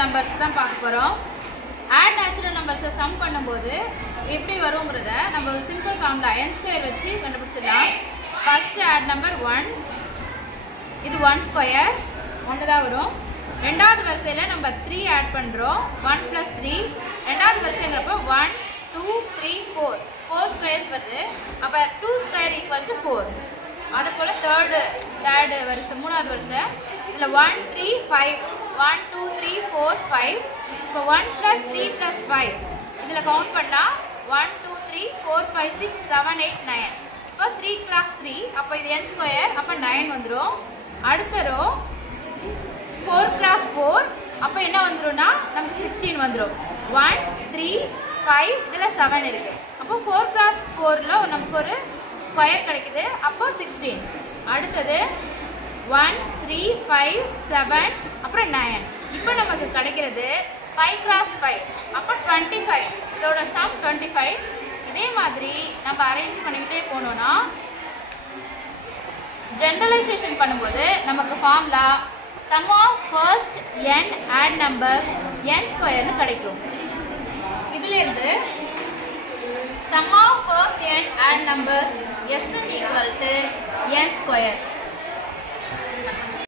Natural numbers தான் பார்க்க போகிறோம். ஆட் நேச்சுரல் நம்பர்ஸை சம் பண்ணும்போது எப்படி வருங்கிறத நம்ம சிம்பிள் ஃபார்முலா n ஸ்கொயர் வச்சு கண்டுபிடிச்சிடலாம். ஃபர்ஸ்ட் ஆட் நம்பர் 1, இது 1 ஸ்கொயர் 1 தான் வரும். ரெண்டாவது வரிசையில் நம்ம 3 ஆட் பண்ணுறோம். 1 + 3. ரெண்டாவது வரிசைங்கிறப்போ 1 2 3 4 ஸ்கொயர்ஸ் வருது. அப்போ 2 ஸ்கொயர் = 4. அது போல் தேர்டு வரிசை, மூணாவது வரிசை, இதில் 1 3 5 1 2 3 4 5. இப்போ 1 + 3 + 5 இதில் கவுண்ட் பண்ணால் 1 2 3 4 5 6 7 8 9. இப்போ 3 × 3, அப்போ இது n ஸ்கொயர், அப்போ 9 வந்துடும். அடுத்த ரோ 4 × 4, அப்போ என்ன வந்துடும்னா நமக்கு 16 வந்துடும். 1 3 5 இதில் 7 இருக்குது. அப்போ 4 × 4ல் நமக்கு ஒரு ஸ்கொயர் கிடைக்குது. அப்போ 16. அடுத்தது 1 3 5 7 அப்புறம் 9. இப்போ நமக்கு கிடைக்கிறது 5 × 5, அப்போ 25. இதோட சம் 25. இதே மாதிரி நம்ம அரேஞ்ச் பண்ணிக்கிட்டே போனோம்னா ஜெனரலைசேஷன் பண்ணும்போது நமக்கு formula sum of first n odd number n ஸ்கொயர்னு கிடைக்கும். இதிலிருந்து sum of first n add numbers Sn = n square.